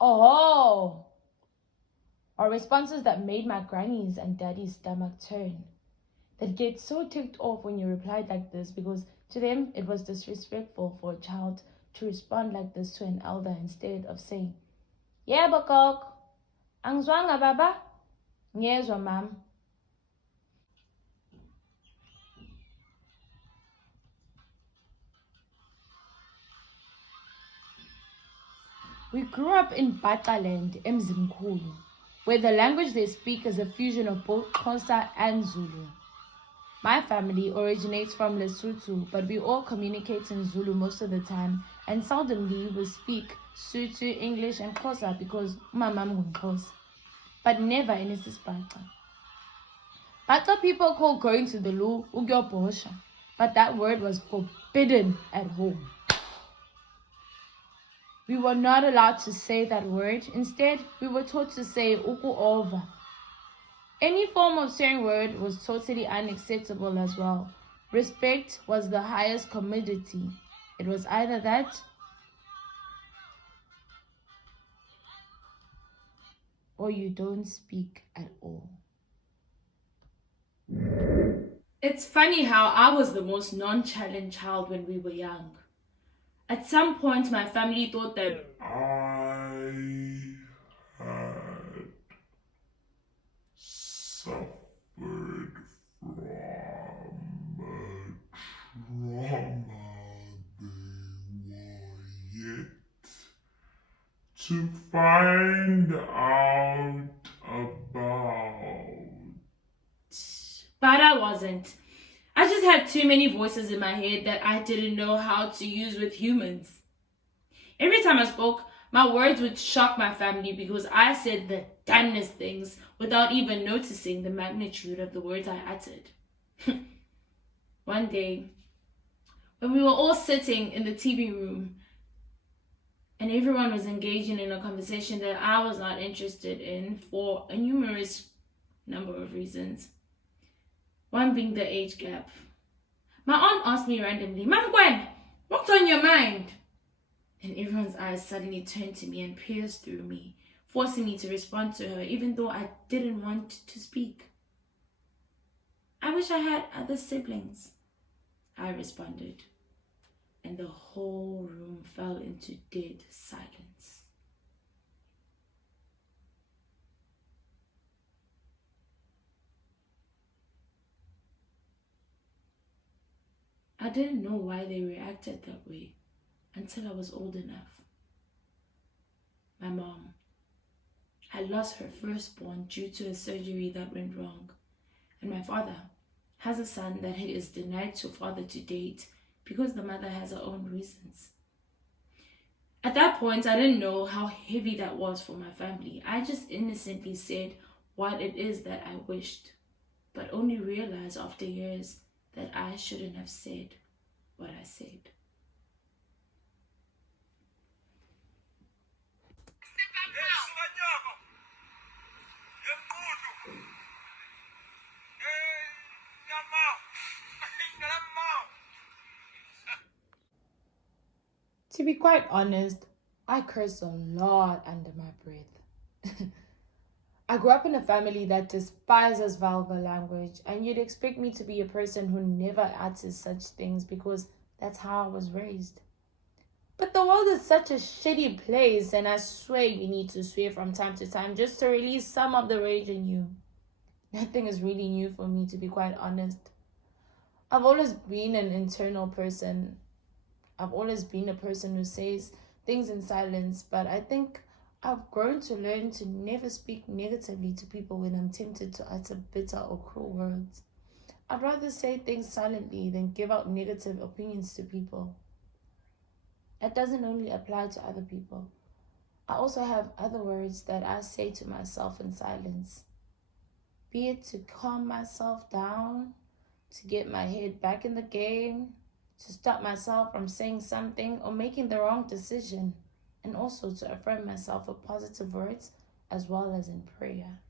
Oh, or responses that made my granny's and daddy's stomach turn. They'd get so ticked off when you replied like this because to them it was disrespectful for a child to respond like this to an elder instead of saying, "Yeah, bakok, angzwanga baba, ngiyezwa mam." We grew up in Bataland, Mzimkulu, where the language they speak is a fusion of both Xhosa and Zulu. My family originates from Lesotho, but we all communicate in Zulu most of the time, and seldomly we speak Sotho, English, and Xhosa because umamam ngumXhosa, but never in isiBhaca. Bhaca people call going to the loo ugyobhosha, but that word was forbidden at home. We were not allowed to say that word. Instead, we were taught to say ukuova. Any form of swearing word was totally unacceptable as well. Respect was the highest commodity. It was either that or you don't speak at all. It's funny how I was the most nonchalant child when we were young. At some point, my family thought that I had suffered from a trauma they were yet to find out about. but I wasn't. I just had too many voices in my head that I didn't know how to use with humans. Every time I spoke, my words would shock my family because I said the dumbest things without even noticing the magnitude of the words I uttered. One day, when we were all sitting in the TV room and everyone was engaging in a conversation that I was not interested in for a numerous number of reasons, one being the age gap. My aunt asked me randomly, "Mam Gwen, what's on your mind?" And everyone's eyes suddenly turned to me and pierced through me, forcing me to respond to her even though I didn't want to speak. "I wish I had other siblings," I responded, and the whole room fell into dead silence. I didn't know why they reacted that way until I was old enough. My mom had lost her firstborn due to a surgery that went wrong, and my father has a son that he is denied to father to date because the mother has her own reasons. At that point, I didn't know how heavy that was for my family. I just innocently said what it is that I wished, but only realized after years that I shouldn't have said what I said. To be quite honest, I curse a lot under my breath. I grew up in a family that despises vulgar language, and you'd expect me to be a person who never utters such things because that's how I was raised. But the world is such a shitty place, and I swear you need to swear from time to time just to release some of the rage in you. Nothing is really new for me, to be quite honest. I've always been an internal person. I've always been a person who says things in silence, but I think I've grown to learn to never speak negatively to people when I'm tempted to utter bitter or cruel words. I'd rather say things silently than give out negative opinions to people. That doesn't only apply to other people. I also have other words that I say to myself in silence, be it to calm myself down, to get my head back in the game, to stop myself from saying something or making the wrong decision, and also to affirm myself with positive words as well as in prayer.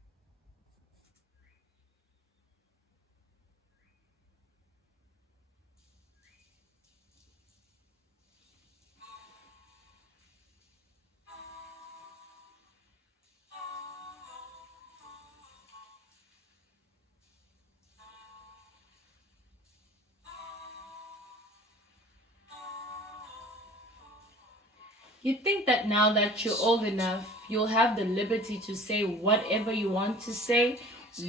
You think that now that you're old enough, you'll have the liberty to say whatever you want to say,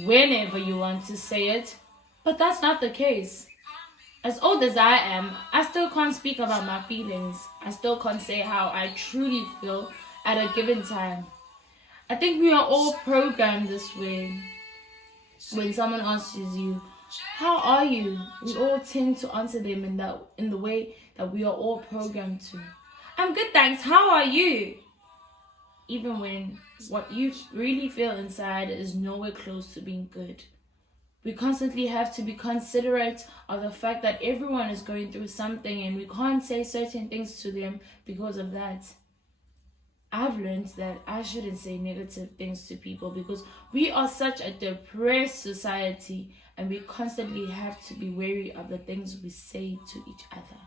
whenever you want to say it. But that's not the case. As old as I am, I still can't speak about my feelings. I still can't say how I truly feel at a given time. I think we are all programmed this way. When someone asks you, "How are you?" we all tend to answer them in the way that we are all programmed to. "I'm good, thanks. How are you?" Even when what you really feel inside is nowhere close to being good. We constantly have to be considerate of the fact that everyone is going through something and we can't say certain things to them because of that. I've learned that I shouldn't say negative things to people because we are such a depressed society and we constantly have to be wary of the things we say to each other.